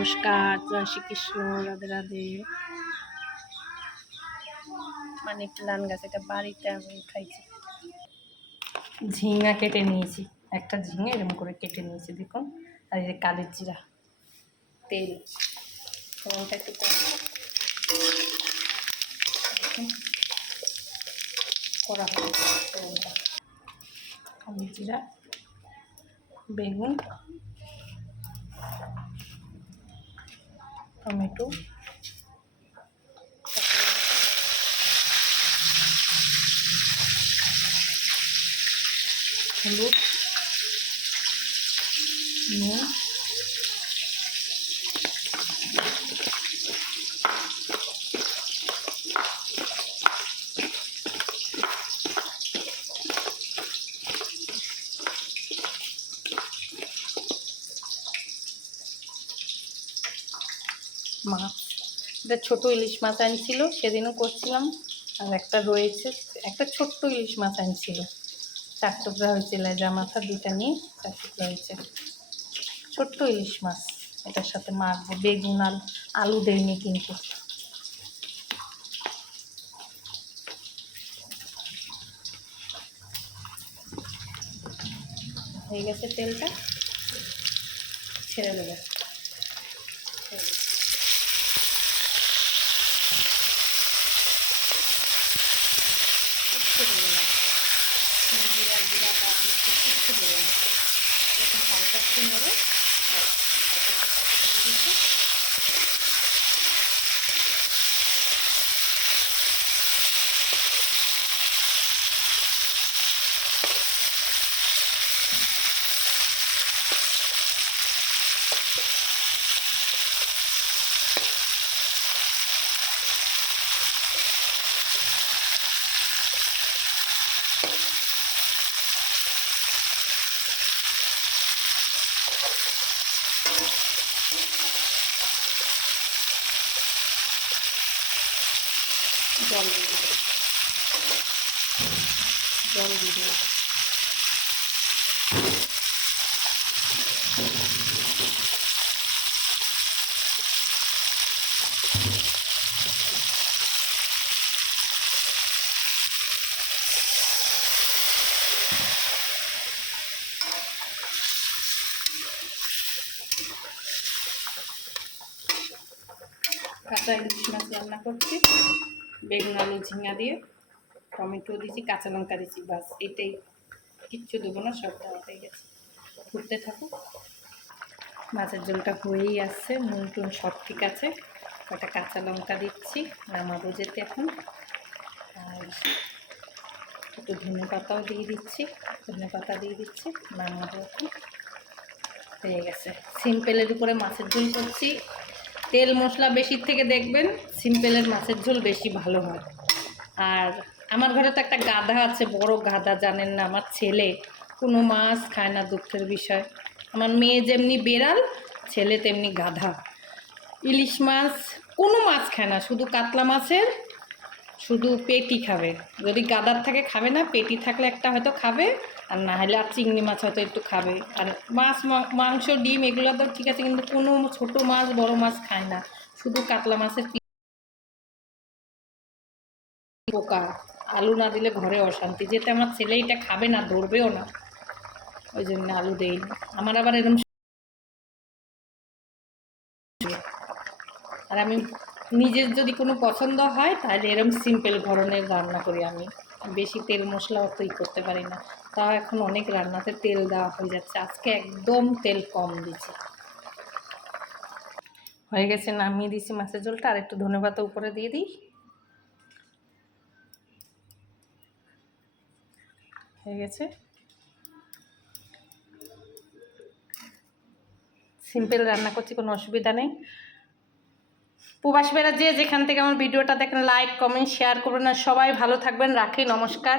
নমস্কার, জয় শ্রীকৃষ্ণ, রাধে রাধে। মানে প্লান গাছ, এটা বাড়িতে আমি খাইছি। ঝিঙা কেটে নিয়েছি, একটা ঝিঙে এরকম করে কেটে নিয়েছি দেখুন। আর এই যে কালের জিরা, তেল, ফোড়নটা একটু করা হবে। ফোড়নটা, কালের জিরা, বেগুন, টমেটো, হলুদ, নুন, মাছ। এটা ছোটো ইলিশ মাছ আনছিল, সেদিনও করছিলাম। আর একটা রয়েছে, একটা ছোট্ট ইলিশ মাছ আনছিল, 4 টুকরা হয়েছে। লেজা মাথা 2টা নিয়ে 4 টুকরা হয়েছে। ছোট্ট ইলিশ মাছ, এটার সাথে মাখবো। বেগুন আর আলু দেয়নি কিন্তু। হয়ে গেছে, তেলটা ছেড়ে দেবে। জিরা জিরা বা কিচ্ছু দেবে না, এরকম হালকা একটু নেবে। জল দিয়ে দেবো, জল দিয়ে দেবো। কাঁচা ইলিশ মাছ রান্না করছি, বেগুন আলু ঝিঙা দিয়ে, টমেটো দিয়েছি, কাঁচা লঙ্কা দিয়েছি, বাস এটাই, কিচ্ছু দেবো না, সব দেওয়া হয়ে গেছে। ফুটতে থাকুক। মাছের ঝোলটা হয়েই আসছে, নুন টুন সব ঠিক আছে। একটা কাঁচা লঙ্কা দিচ্ছি, নামাবো যেতে এখন। আর একটু ধনে পাতাও দিয়ে দিচ্ছি, ধনে পাতা দিয়ে দিচ্ছি, নামাবো এখন। হয়ে গেছে। সিম্পলের উপরে মাছের ঝোল করছি। তেল মশলা বেশির থেকে দেখবেন সিম্পলের মাছের ঝোল বেশি ভালো হয়। আর আমার ঘরে তো একটা গাধা আছে, বড় গাধা, জানেন না? আমার ছেলে কোনো মাছ খায় না, দুঃখের বিষয়। আমার মেয়ে যেমনি বেড়াল, ছেলে তেমনি গাধা। ইলিশ মাছ কোনো মাছ খায় না, শুধু কাতলা মাছের শুধু পেটি খাবে। যদি গাদার থাকে খাবে না, পেটি থাকলে একটা হয়তো খাবে, আর না হলে আর চিংড়ি মাছ হয়তো একটু খাবে। আর মাছ, মাংস, ডিম এগুলো তো ঠিক আছে, কিন্তু কোনো ছোটো মাছ বড় মাছ খায় না, শুধু কাতলা মাছের পোকা। আলু না দিলে ঘরে অশান্তি, যেতে আমার ছেলে এটা খাবে না, ধরবেও না, ওই জন্য আলু দেয়নি। আমার আবার এরকম, আর আমি নিজের যদি কোনো পছন্দ হয় তাহলে এরকম সিম্পল ধরনের রান্না করি। আমি বেশি তেল মশলা অতই করতে পারি না, তাও এখন অনেক রান্নাতে তেল দেওয়া হয়ে যাচ্ছে। আজকে একদম তেল কম দিচ্ছি। হয়ে গেছে, নামিয়ে দিয়েছি মাছের ঝোলটা। আর একটু ধনেপাতা উপরে দিয়ে দিই। হয়ে গেছে। সিম্পল রান্না করছি, কোনো অসুবিধা নেই। প্রবাসীরা যে যেখান থেকে আমার ভিডিওটা দেখেন, লাইক কমেন্ট শেয়ার করবেন। আর সবাই ভালো থাকবেন, রাখি, নমস্কার।